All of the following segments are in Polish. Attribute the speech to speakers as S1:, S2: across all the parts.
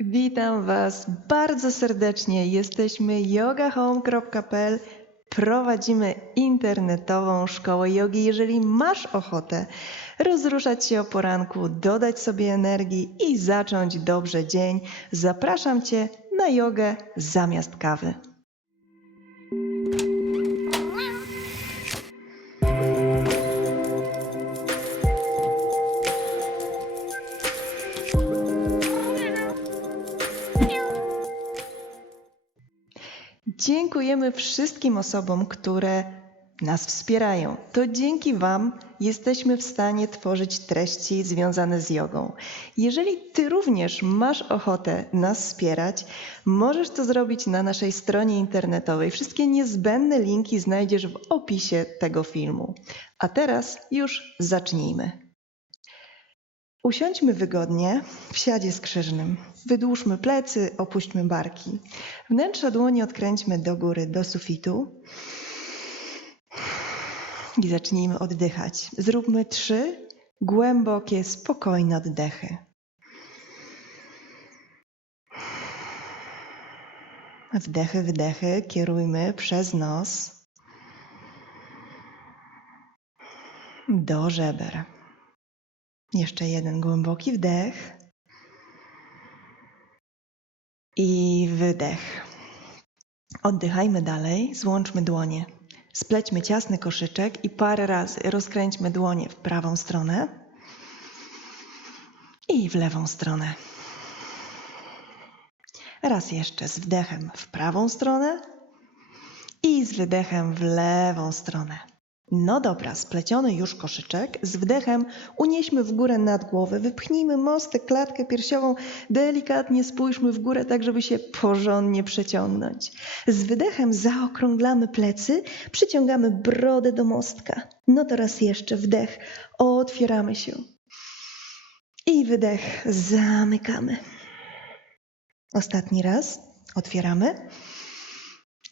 S1: Witam Was bardzo serdecznie. Jesteśmy yogahome.pl. Prowadzimy internetową szkołę jogi. Jeżeli masz ochotę rozruszać się o poranku, dodać sobie energii i zacząć dobrze dzień, zapraszam Cię na jogę zamiast kawy. Dziękujemy wszystkim osobom, które nas wspierają. To dzięki Wam jesteśmy w stanie tworzyć treści związane z jogą. Jeżeli Ty również masz ochotę nas wspierać, możesz to zrobić na naszej stronie internetowej. Wszystkie niezbędne linki znajdziesz w opisie tego filmu. A teraz już zacznijmy. Usiądźmy wygodnie w siadzie skrzyżnym. Wydłużmy plecy, opuśćmy barki. Wnętrze dłoni odkręćmy do góry, do sufitu. I zacznijmy oddychać. Zróbmy trzy głębokie, spokojne oddechy. Wdechy, wydechy kierujmy przez nos do żeber. Jeszcze jeden głęboki wdech i wydech. Oddychajmy dalej, złączmy dłonie. Splećmy ciasny koszyczek i parę razy rozkręćmy dłonie w prawą stronę i w lewą stronę. Raz jeszcze z wdechem w prawą stronę i z wydechem w lewą stronę. No dobra, spleciony już koszyczek. Z wdechem unieśmy w górę nad głowę, wypchnijmy mostek, klatkę piersiową, delikatnie spójrzmy w górę, tak żeby się porządnie przeciągnąć. Z wydechem zaokrąglamy plecy, przyciągamy brodę do mostka. No teraz jeszcze wdech, otwieramy się. I wydech, zamykamy. Ostatni raz, otwieramy.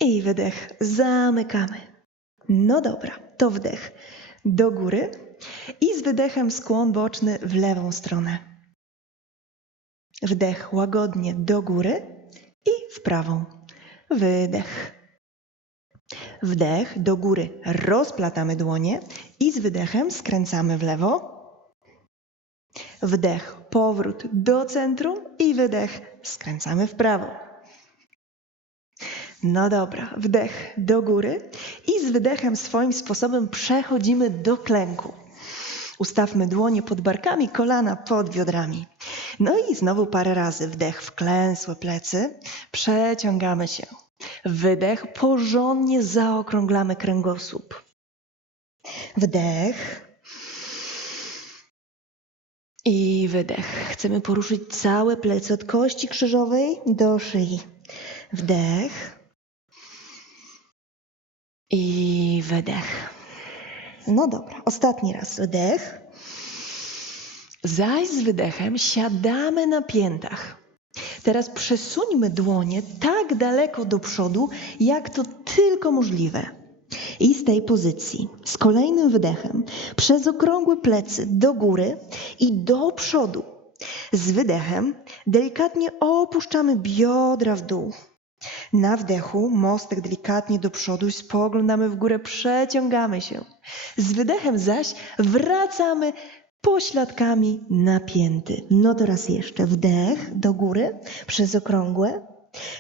S1: I wydech, zamykamy. No dobra, to wdech do góry i z wydechem skłon boczny w lewą stronę. Wdech łagodnie do góry i w prawą. Wydech. Wdech do góry, rozplatamy dłonie i z wydechem skręcamy w lewo. Wdech, powrót do centrum i wydech, skręcamy w prawo. No dobra, wdech do góry i z wydechem swoim sposobem przechodzimy do klęku. Ustawmy dłonie pod barkami, kolana pod biodrami. No i znowu parę razy wdech w klęsłe plecy, przeciągamy się. Wydech, porządnie zaokrąglamy kręgosłup. Wdech. I wydech. Chcemy poruszyć całe plecy od kości krzyżowej do szyi. Wdech. I wydech. No dobra, ostatni raz wdech. Zaś z wydechem siadamy na piętach. Teraz przesuńmy dłonie tak daleko do przodu, jak to tylko możliwe. I z tej pozycji, z kolejnym wydechem, przez okrągłe plecy do góry i do przodu. Z wydechem delikatnie opuszczamy biodra w dół. Na wdechu mostek delikatnie do przodu spoglądamy w górę, przeciągamy się. Z wydechem zaś wracamy pośladkami napięty. No to raz jeszcze wdech do góry przez okrągłe.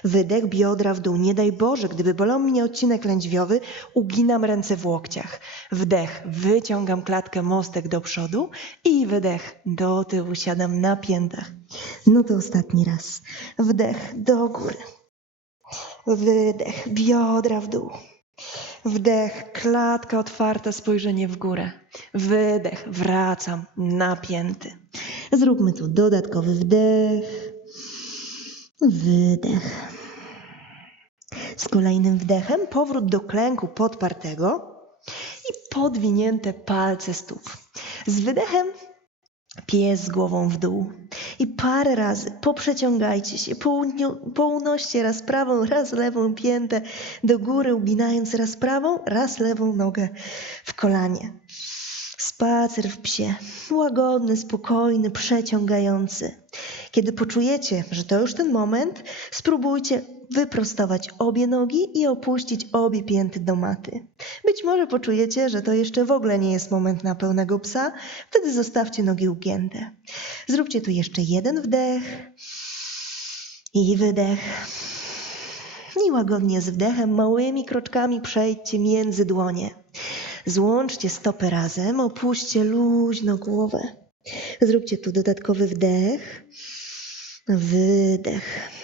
S1: Wydech biodra w dół. Nie daj Boże, gdyby bolał mnie odcinek lędźwiowy, uginam ręce w łokciach. Wdech, wyciągam klatkę mostek do przodu i wydech do tyłu, siadam na piętach. No to ostatni raz. Wdech do góry. Wydech, biodra w dół. Wdech, klatka otwarta, spojrzenie w górę. Wydech, wracam, napięty. Zróbmy tu dodatkowy wdech. Wydech. Z kolejnym wdechem powrót do klęku podpartego i podwinięte palce stóp. Z wydechem pies głową w dół. I parę razy poprzeciągajcie się, pounoście raz prawą, raz lewą piętę do góry, uginając raz prawą, raz lewą nogę w kolanie. Spacer w psie, łagodny, spokojny, przeciągający. Kiedy poczujecie, że to już ten moment, spróbujcie wyprostować obie nogi i opuścić obie pięty do maty. Być może poczujecie, że to jeszcze w ogóle nie jest moment na pełnego psa, wtedy zostawcie nogi ugięte. Zróbcie tu jeszcze jeden wdech i wydech. I łagodnie z wdechem małymi kroczkami przejdźcie między dłonie. Złączcie stopy razem, opuśćcie luźno głowę. Zróbcie tu dodatkowy wdech, wydech.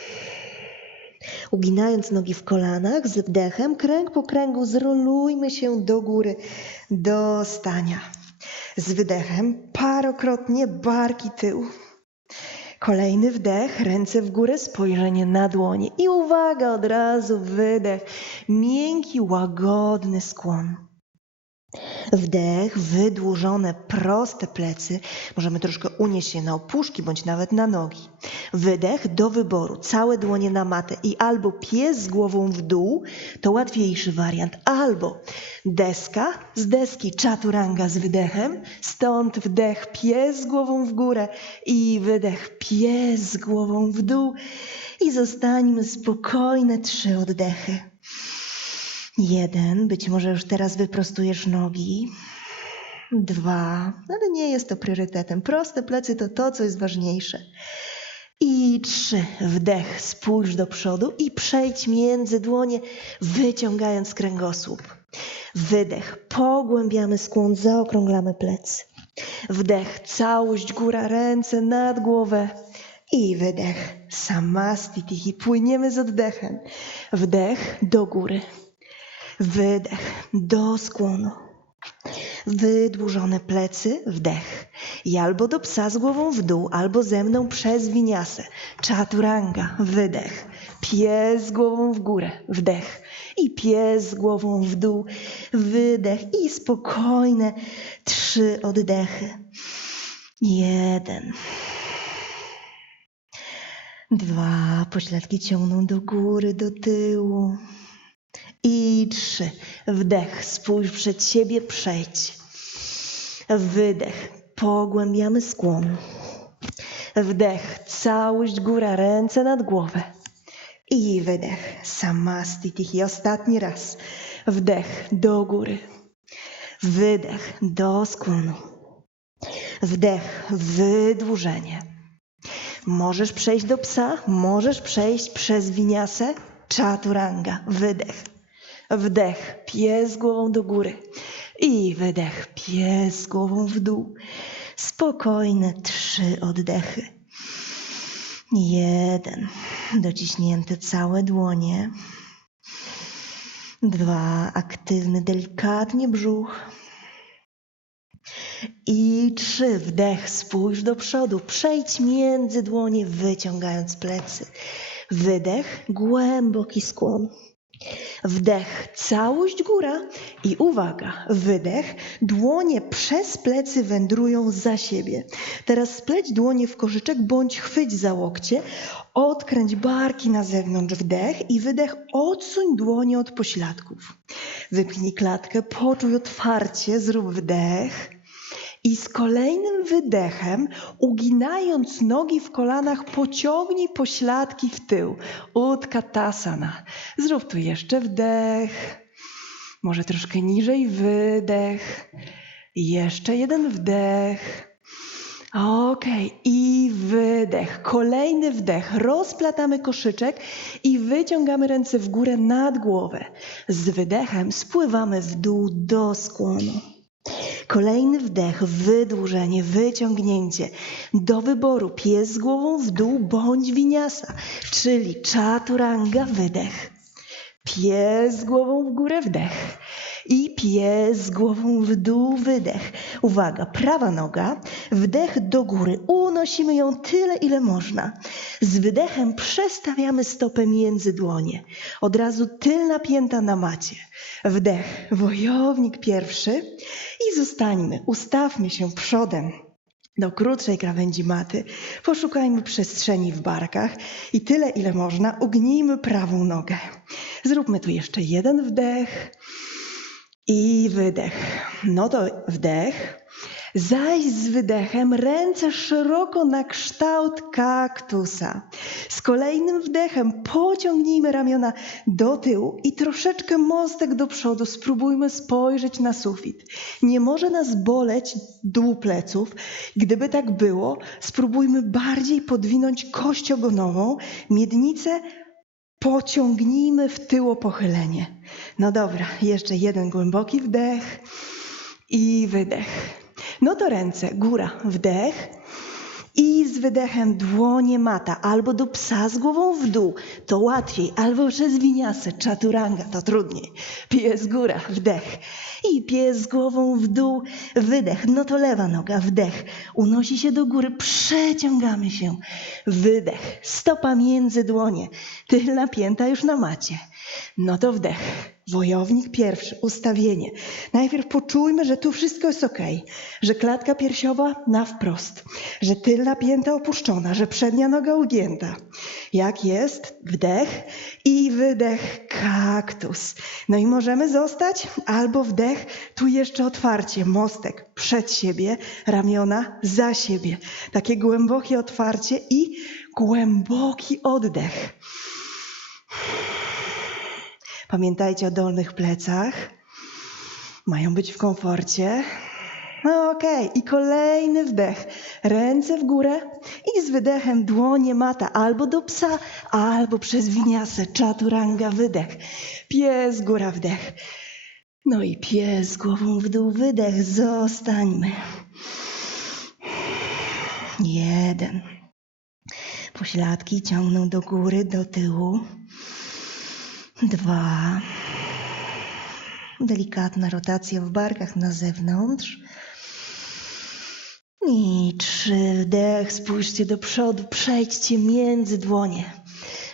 S1: Uginając nogi w kolanach z wdechem, kręg po kręgu zrolujmy się do góry, do stania. Z wydechem parokrotnie barki tył. Kolejny wdech, ręce w górę, spojrzenie na dłonie. I uwaga, od razu wydech, miękki, łagodny skłon. Wdech, wydłużone, proste plecy. Możemy troszkę unieść się na opuszki bądź nawet na nogi. Wydech do wyboru, całe dłonie na matę i albo pies z głową w dół, to łatwiejszy wariant, albo deska z deski czaturanga z wydechem, stąd wdech pies z głową w górę i wydech pies z głową w dół i zostańmy spokojne trzy oddechy. Jeden, być może już teraz wyprostujesz nogi. Dwa, ale nie jest to priorytetem. Proste plecy to to, co jest ważniejsze. I trzy, wdech, spójrz do przodu i przejdź między dłonie, wyciągając kręgosłup. Wydech, pogłębiamy skłon, zaokrąglamy plecy. Wdech, całość góra, ręce nad głowę. I wydech, samastiti i płyniemy z oddechem. Wdech do góry. Wydech do skłonu. Wydłużone plecy, wdech. I albo do psa z głową w dół, albo ze mną przez winiasę. Chaturanga, wydech. Pies z głową w górę, wdech. I pies z głową w dół, wydech. I spokojne trzy oddechy. Jeden. Dwa. Pośladki ciągną do góry, do tyłu. I trzy. Wdech, spójrz przed siebie, przejdź. Wydech, pogłębiamy skłon. Wdech, całość góra, ręce nad głowę. I wydech, samastiti. I ostatni raz. Wdech do góry. Wydech do skłonu. Wdech, wydłużenie. Możesz przejść do psa, możesz przejść przez winiasę, czaturanga, wydech. Wdech, pies głową do góry. I wydech, pies głową w dół. Spokojne trzy oddechy. Jeden, dociśnięte całe dłonie. Dwa, aktywny, delikatnie brzuch. I trzy, wdech, spójrz do przodu, przejdź między dłonie, wyciągając plecy. Wydech, głęboki skłon. Wdech, całość góra. I uwaga, wydech, dłonie przez plecy wędrują za siebie. Teraz spleć dłonie w korzyczek bądź chwyć za łokcie, odkręć barki na zewnątrz, wdech i wydech, odsuń dłonie od pośladków. Wypnij klatkę, poczuj otwarcie, zrób wdech. I z kolejnym wydechem, uginając nogi w kolanach, pociągnij pośladki w tył. Utkatasana. Zrób tu jeszcze wdech. Może troszkę niżej wydech. Jeszcze jeden wdech. Okej, i wydech. Kolejny wdech. Rozplatamy koszyczek i wyciągamy ręce w górę nad głowę. Z wydechem spływamy w dół do skłonu. Kolejny wdech, wydłużenie, wyciągnięcie. Do wyboru pies głową w dół bądź winiasa, czyli czaturanga, wydech. Pies głową w górę, wdech. I pies głową w dół, wydech. Uwaga, prawa noga, wdech do góry. Unosimy ją tyle, ile można. Z wydechem przestawiamy stopę między dłonie. Od razu tylna pięta na macie. Wdech, wojownik pierwszy i zostańmy, ustawmy się przodem do krótszej krawędzi maty, poszukajmy przestrzeni w barkach i tyle, ile można, ugnijmy prawą nogę. Zróbmy tu jeszcze jeden wdech i wydech. No to wdech, Zaś z wydechem ręce szeroko na kształt kaktusa. Z kolejnym wdechem pociągnijmy ramiona do tyłu i troszeczkę mostek do przodu. Spróbujmy spojrzeć na sufit. Nie może nas boleć dół pleców. Gdyby tak było, spróbujmy bardziej podwinąć kość ogonową, miednicę pociągnijmy w tyło pochylenie. No dobra, jeszcze jeden głęboki wdech i wydech. No to ręce, góra, wdech i z wydechem dłonie mata, albo do psa z głową w dół, to łatwiej, albo przez winiasę, czaturanga, to trudniej. Pies góra, wdech. I pies z głową w dół, wydech, no to lewa noga, wdech, unosi się do góry, przeciągamy się, wydech, stopa między dłonie, tylna pięta już na macie. No to wdech. Wojownik pierwszy, ustawienie. Najpierw poczujmy, że tu wszystko jest ok, że klatka piersiowa na wprost, że tylna pięta opuszczona, że przednia noga ugięta. Jak jest? Wdech i wydech, kaktus. No i możemy zostać albo wdech, tu jeszcze otwarcie, mostek przed siebie, ramiona za siebie. Takie głębokie otwarcie i głęboki oddech. Pamiętajcie o dolnych plecach. Mają być w komforcie. No okej, okay. i kolejny wdech. Ręce w górę i z wydechem dłonie mata albo do psa, albo przez winiasę, czaturanga, wydech. Pies, góra, wdech. No i pies głową w dół, wydech. Zostańmy. Jeden. Pośladki ciągną do góry, do tyłu. Dwa. Delikatna rotacja w barkach na zewnątrz. I trzy. Wdech. Spójrzcie do przodu. Przejdźcie między dłonie.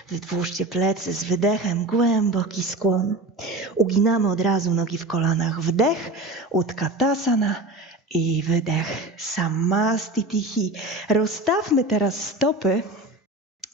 S1: Wydłużcie plecy z wydechem. Głęboki skłon. Uginamy od razu nogi w kolanach. Wdech. Utkatasana. I wydech. Samastitihi. Rozstawmy teraz stopy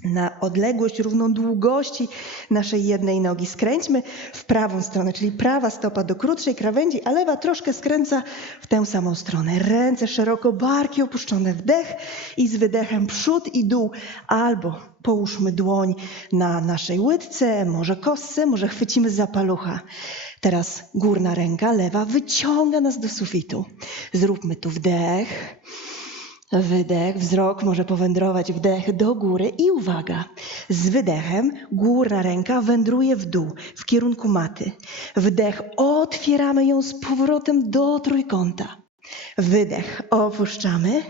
S1: na odległość równą długości naszej jednej nogi. Skręćmy w prawą stronę, czyli prawa stopa do krótszej krawędzi, a lewa troszkę skręca w tę samą stronę. Ręce szeroko, barki opuszczone, wdech i z wydechem przód i dół, albo połóżmy dłoń na naszej łydce, może kostce, może chwycimy za palucha. Teraz górna ręka, lewa, wyciąga nas do sufitu. Zróbmy tu wdech Wydech, wzrok może powędrować wdech do góry i uwaga, z wydechem górna ręka wędruje w dół, w kierunku maty. Wdech, otwieramy ją z powrotem do trójkąta. Wydech, opuszczamy.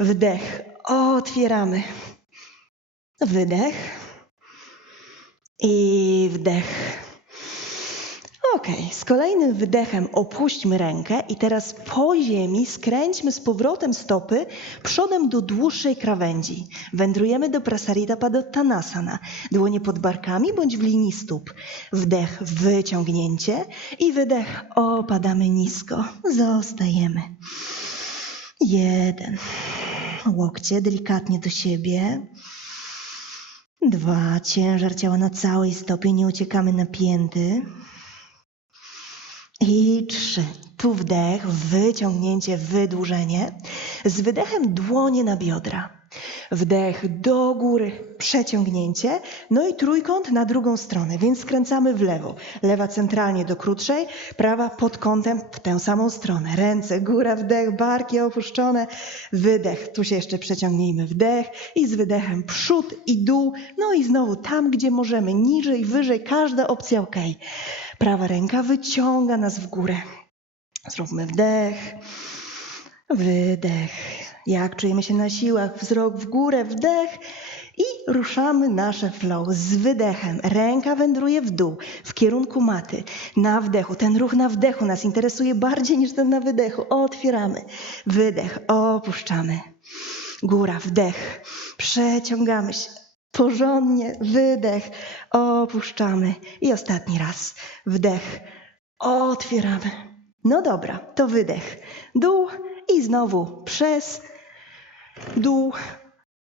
S1: Wdech, otwieramy. Wydech i wdech. Ok, z kolejnym wydechem opuśćmy rękę i teraz po ziemi skręćmy z powrotem stopy przodem do dłuższej krawędzi. Wędrujemy do Prasarita Padottanasana. Dłonie pod barkami bądź w linii stóp. Wdech, wyciągnięcie i wydech, opadamy nisko. Zostajemy. Jeden. Łokcie delikatnie do siebie. Dwa. Ciężar ciała na całej stopie, nie uciekamy na pięty. I trzy. Tu wdech, wyciągnięcie, wydłużenie. Z wydechem dłonie na biodra. Wdech do góry, przeciągnięcie. No i trójkąt na drugą stronę, więc skręcamy w lewo. Lewa centralnie do krótszej, prawa pod kątem w tę samą stronę. Ręce, góra, wdech, barki opuszczone. Wydech, tu się jeszcze przeciągnijmy. Wdech i z wydechem przód i dół. No i znowu tam, gdzie możemy, niżej, wyżej, każda opcja ok. Prawa ręka wyciąga nas w górę. Zróbmy wdech, wydech. Jak czujemy się na siłach? Wzrok w górę, wdech i ruszamy nasze flow z wydechem. Ręka wędruje w dół, w kierunku maty. Na wdechu. Ten ruch na wdechu nas interesuje bardziej niż ten na wydechu. Otwieramy. Wydech, opuszczamy. Góra, wdech. Przeciągamy się porządnie, wydech, opuszczamy. I ostatni raz, wdech, otwieramy. No dobra, to wydech, dół i znowu przez dół.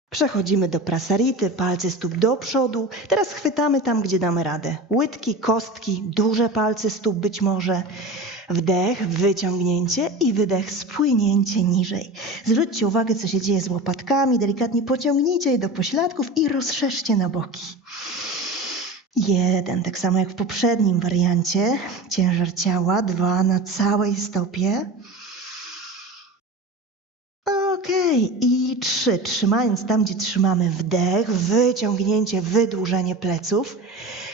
S1: Przechodzimy do prasarity, palce stóp do przodu. Teraz chwytamy tam, gdzie damy radę. Łydki, kostki, duże palce stóp być może. Wdech, wyciągnięcie i wydech, spłynięcie niżej. Zwróćcie uwagę, co się dzieje z łopatkami. Delikatnie pociągnijcie je do pośladków i rozszerzcie na boki. Jeden, tak samo jak w poprzednim wariancie. Ciężar ciała, dwa na całej stopie. I trzy. Trzymając tam, gdzie trzymamy wdech, wyciągnięcie, wydłużenie pleców.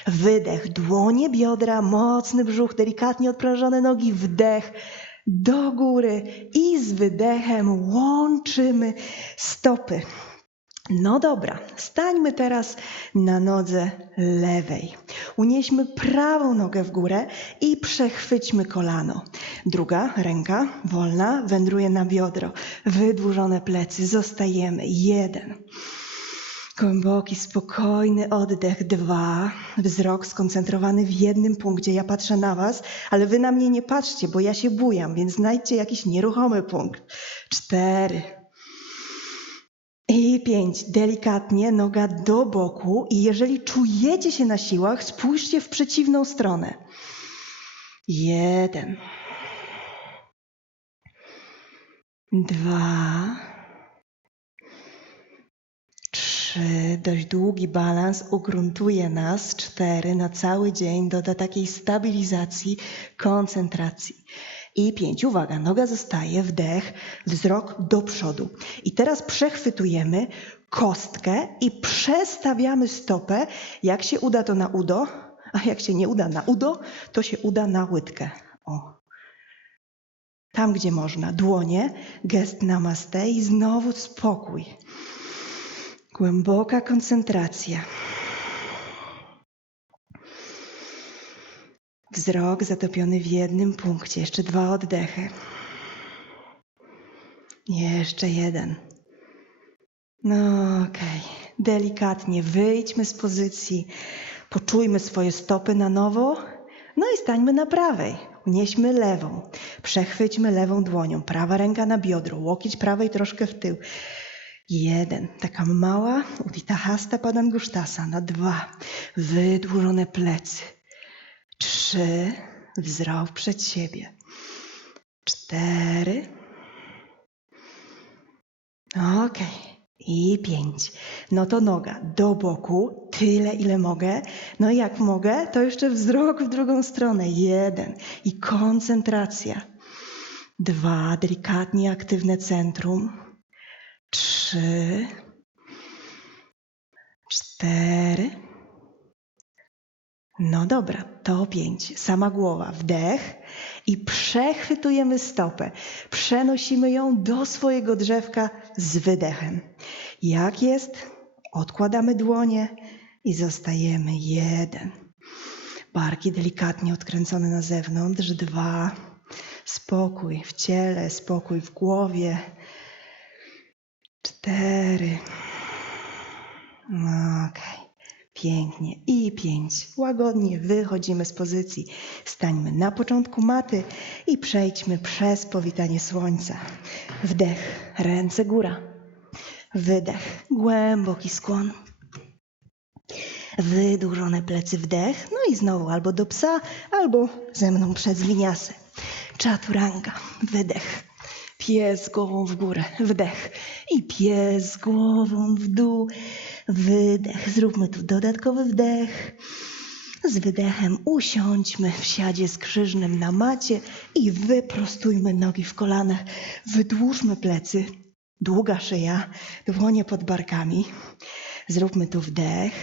S1: Wydech, dłonie, biodra, mocny brzuch, delikatnie odprężone nogi, wdech do góry i z wydechem łączymy stopy. No dobra, stańmy teraz na nodze lewej. Unieśmy prawą nogę w górę i przechwyćmy kolano. Druga ręka wolna wędruje na biodro. Wydłużone plecy. Zostajemy. Jeden. Głęboki, spokojny oddech. Dwa. Wzrok skoncentrowany w jednym punkcie. Ja patrzę na Was, ale Wy na mnie nie patrzcie, bo ja się bujam, więc znajdźcie jakiś nieruchomy punkt. Cztery. I pięć. Delikatnie noga do boku i jeżeli czujecie się na siłach, spójrzcie w przeciwną stronę. Jeden. Dwa. Trzy. Dość długi balans ugruntuje nas. Cztery. Na cały dzień doda takiej stabilizacji, koncentracji. I pięć. Uwaga, noga zostaje, wdech, wzrok do przodu. I teraz przechwytujemy kostkę i przestawiamy stopę. Jak się uda, to na udo, a jak się nie uda na udo, to się uda na łydkę. O. Tam, gdzie można. Dłonie, gest namaste i znowu spokój. Głęboka koncentracja. Wzrok zatopiony w jednym punkcie. Jeszcze dwa oddechy. Jeszcze jeden. No okej. Delikatnie wyjdźmy z pozycji. Poczujmy swoje stopy na nowo. No i stańmy na prawej. Unieśmy lewą. Przechwyćmy lewą dłonią. Prawa ręka na biodro. Łokieć prawej troszkę w tył. Jeden. Taka mała Udita Hasta Padangusthasana. Dwa. Wydłużone plecy. Trzy. Wzrok przed siebie. Cztery. Okej. I pięć. No to noga do boku, tyle ile mogę. No i jak mogę, to jeszcze wzrok w drugą stronę. Jeden. I koncentracja. Dwa. Delikatnie aktywne centrum. Trzy. Cztery. No dobra, to pięć. Sama głowa, wdech i przechwytujemy stopę. Przenosimy ją do swojego drzewka z wydechem. Jak jest? Odkładamy dłonie i zostajemy jeden. Barki delikatnie odkręcone na zewnątrz. Dwa. Spokój w ciele, spokój w głowie. Cztery. Okej. Pięknie. I pięć. Łagodnie wychodzimy z pozycji. Stańmy na początku maty i przejdźmy przez powitanie słońca. Wdech, ręce góra. Wydech, głęboki skłon. Wydłużone plecy, wdech. No i znowu albo do psa, albo ze mną przez winiasy. Czaturanga, wydech. Pies głową w górę, wdech. I pies głową w dół, wydech. Zróbmy tu dodatkowy wdech. Z wydechem usiądźmy w siadzie skrzyżnym na macie i wyprostujmy nogi w kolanach. Wydłużmy plecy, długa szyja, dłonie pod barkami. Zróbmy tu wdech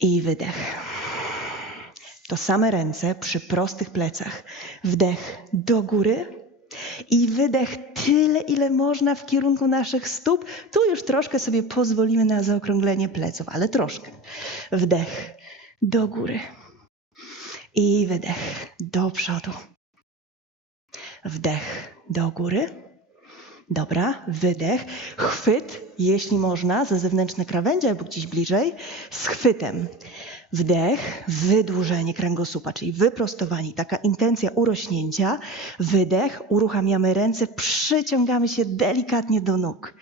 S1: i wydech. To same ręce przy prostych plecach. Wdech do góry i wydech tyle, ile można w kierunku naszych stóp. Tu już troszkę sobie pozwolimy na zaokrąglenie pleców, ale troszkę. Wdech do góry i wydech do przodu. Wdech do góry. Dobra, wydech, chwyt, jeśli można, za zewnętrzne krawędzie albo gdzieś bliżej, z chwytem. Wdech, wydłużenie kręgosłupa, czyli wyprostowanie, taka intencja urośnięcia. Wydech, uruchamiamy ręce, przyciągamy się delikatnie do nóg.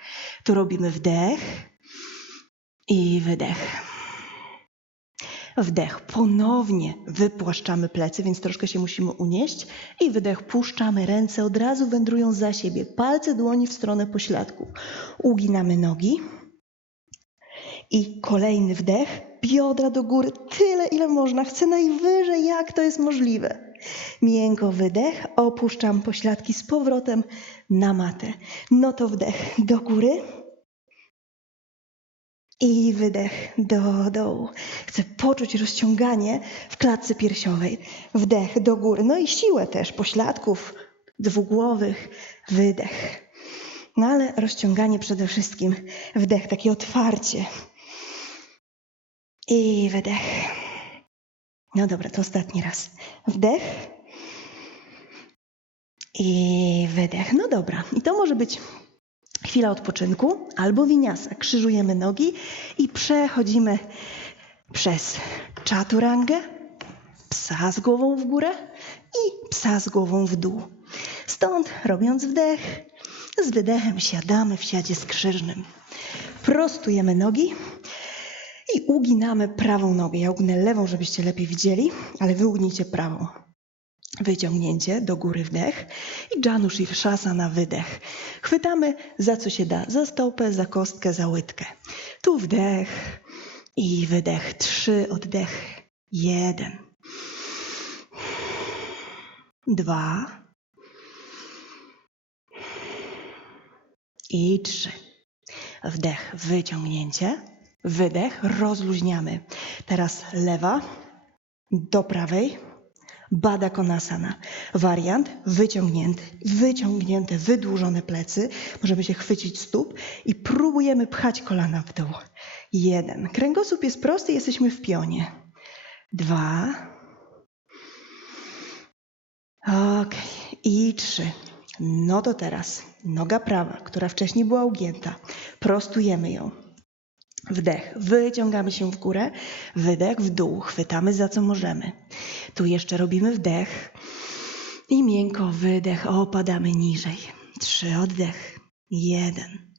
S1: Tu robimy wdech i wydech. Wdech. Ponownie wypłaszczamy plecy, więc troszkę się musimy unieść. I wydech. Puszczamy ręce, od razu wędrują za siebie. Palce dłoni w stronę pośladków. Uginamy nogi. I kolejny wdech. Biodra do góry. Tyle, ile można. Chcę najwyżej, jak to jest możliwe. Miękko wydech. Opuszczam pośladki z powrotem na matę. No to wdech do góry. I wydech do dołu. Chcę poczuć rozciąganie w klatce piersiowej. Wdech do góry. No i siłę też pośladków dwugłowych. Wydech. No ale rozciąganie przede wszystkim. Wdech, takie otwarcie. I wydech. No dobra, to ostatni raz. Wdech. I wydech. No dobra, i to może być chwila odpoczynku albo winiasa. Krzyżujemy nogi i przechodzimy przez czaturangę, psa z głową w górę i psa z głową w dół. Stąd robiąc wdech, z wydechem siadamy w siadzie skrzyżnym. Prostujemy nogi uginamy prawą nogę. Ja ugnę lewą, żebyście lepiej widzieli, ale wy ugnijcie prawą. Wyciągnięcie do góry wdech i Janusz i na wydech. Chwytamy za co się da, za stopę, za kostkę, za łydkę. Tu wdech i wydech. Trzy oddech. Jeden. Dwa. I trzy. Wdech, wyciągnięcie. Wydech, rozluźniamy. Teraz lewa do prawej. Bada Konasana. Wariant wyciągnięty, wyciągnięte, wydłużone plecy. Możemy się chwycić stóp i próbujemy pchać kolana w dół. Jeden. Kręgosłup jest prosty, jesteśmy w pionie. Dwa. Ok. I trzy. No to teraz noga prawa, która wcześniej była ugięta. Prostujemy ją. Wdech, wyciągamy się w górę, wydech w dół, chwytamy za co możemy. Tu jeszcze robimy wdech i miękko wydech, opadamy niżej. Trzy, oddech. Jeden.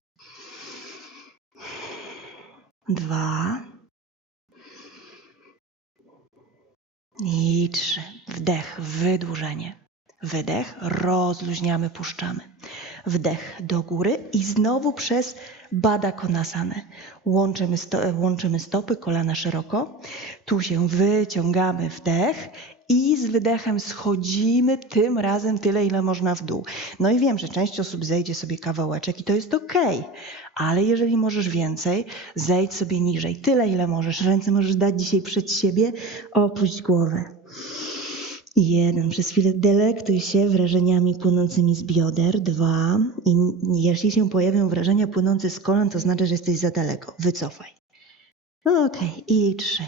S1: Dwa. I trzy. Wdech, wydłużenie. Wydech, rozluźniamy, puszczamy. Wdech do góry i znowu przez Bada Konasane. Łączymy, sto, łączymy stopy, kolana szeroko. Tu się wyciągamy wdech i z wydechem schodzimy tym razem tyle, ile można w dół. No i wiem, że część osób zejdzie sobie kawałeczek i to jest ok, ale jeżeli możesz więcej, zejdź sobie niżej, tyle, ile możesz. Ręce możesz dać dzisiaj przed siebie, opuść głowę. Jeden. Przez chwilę delektuj się wrażeniami płynącymi z bioder. Dwa. I jeśli się pojawią wrażenia płynące z kolan, to znaczy, że jesteś za daleko. Wycofaj. Okej. Okay. I trzy.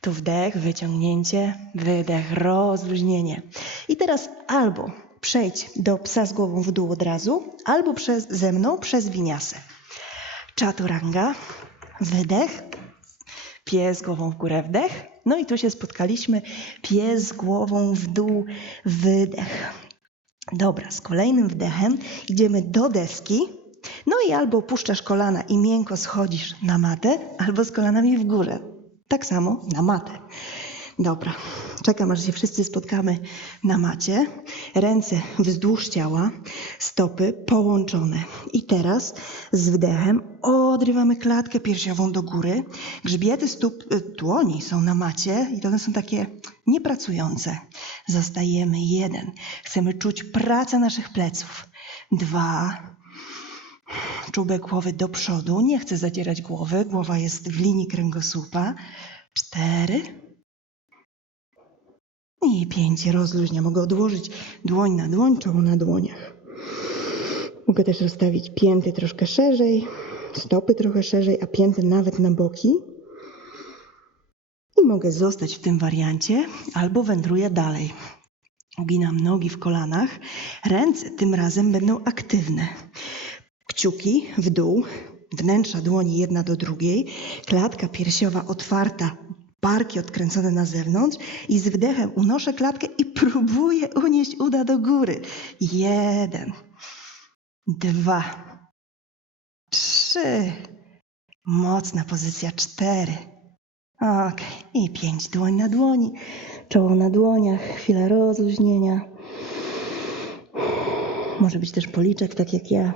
S1: Tu wdech, wyciągnięcie, wydech, rozluźnienie. I teraz albo przejdź do psa z głową w dół od razu, albo przez, ze mną przez winiasę. Chaturanga, wydech, pies głową w górę, wdech, no i tu się spotkaliśmy, pies głową w dół, wydech. Dobra, z kolejnym wdechem idziemy do deski. No i albo puszczasz kolana i miękko schodzisz na matę, albo z kolanami w górę. Tak samo na matę. Dobra, czekam aż się wszyscy spotkamy na macie. Ręce wzdłuż ciała, stopy połączone. I teraz z wdechem odrywamy klatkę piersiową do góry. Grzbiety stóp y, dłoni są na macie i one są takie niepracujące. Zostajemy jeden. Chcemy czuć pracę naszych pleców. Dwa. Czubek głowy do przodu. Nie chcę zacierać głowy. Głowa jest w linii kręgosłupa. Cztery. I pięć rozluźnia. Mogę odłożyć dłoń na dłoń, czoło na dłoniach. Mogę też rozstawić pięty troszkę szerzej, stopy trochę szerzej, a pięty nawet na boki. I mogę zostać w tym wariancie albo wędruję dalej. Uginam nogi w kolanach. Ręce tym razem będą aktywne. Kciuki w dół, wnętrza dłoni jedna do drugiej, klatka piersiowa otwarta barki odkręcone na zewnątrz i z wdechem unoszę klatkę i próbuję unieść uda do góry. Jeden, dwa, trzy. Mocna pozycja cztery. Okej, i pięć dłoń na dłoni, czoło na dłoniach, chwila rozluźnienia. Może być też policzek, tak jak ja.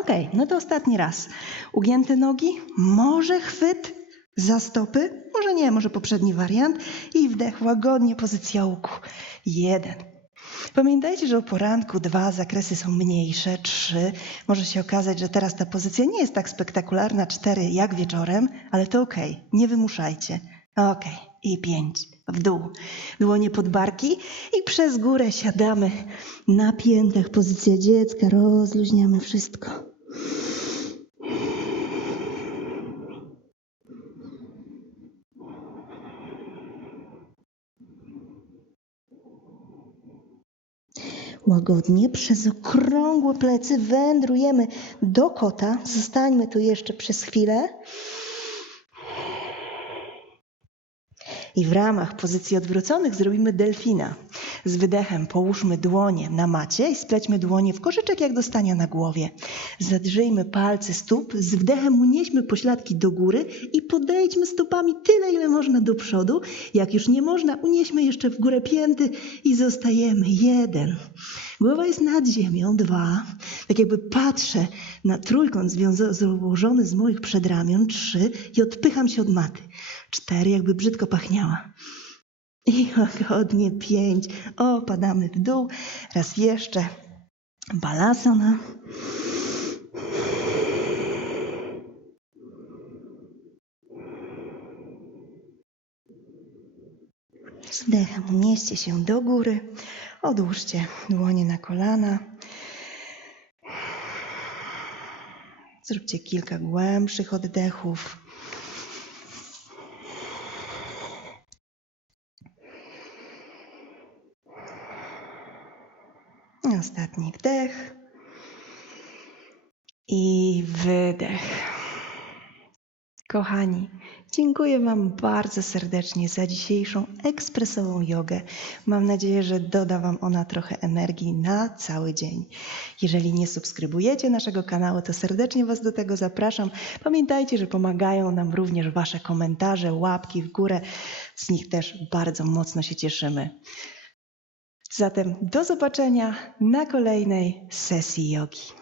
S1: Okej, no to ostatni raz. Ugięte nogi, może chwyt za stopy, może nie, może poprzedni wariant i wdech łagodnie, pozycja łuku. Jeden. Pamiętajcie, że o poranku dwa zakresy są mniejsze, trzy. Może się okazać, że teraz ta pozycja nie jest tak spektakularna, cztery jak wieczorem, ale to okej, nie wymuszajcie. Okej, i pięć. W dół. Dłonie pod barki i przez górę siadamy na piętach. Pozycja dziecka, rozluźniamy wszystko. Łagodnie przez okrągłe plecy wędrujemy do kota. Zostańmy tu jeszcze przez chwilę. I w ramach pozycji odwróconych zrobimy delfina. Z wydechem połóżmy dłonie na macie i splećmy dłonie w koszyczek jak do stania na głowie. Zadrzyjmy palce stóp, z wdechem unieśmy pośladki do góry i podejdźmy stopami tyle, ile można do przodu. Jak już nie można, unieśmy jeszcze w górę pięty i zostajemy. Jeden. Głowa jest nad ziemią. Dwa. Tak jakby patrzę na trójkąt złożony z moich przedramion. Trzy. I odpycham się od maty. Cztery, jakby brzydko pachniała. I łagodnie pięć. Opadamy w dół. Raz jeszcze. Balasana. Z wdechem unieście się do góry. Odłóżcie dłonie na kolana. Zróbcie kilka głębszych oddechów. Ostatni wdech i wydech. Kochani, dziękuję Wam bardzo serdecznie za dzisiejszą ekspresową jogę. Mam nadzieję, że doda Wam ona trochę energii na cały dzień. Jeżeli nie subskrybujecie naszego kanału, to serdecznie Was do tego zapraszam. Pamiętajcie, że pomagają nam również Wasze komentarze, łapki w górę. Z nich też bardzo mocno się cieszymy. Zatem do zobaczenia na kolejnej sesji jogi.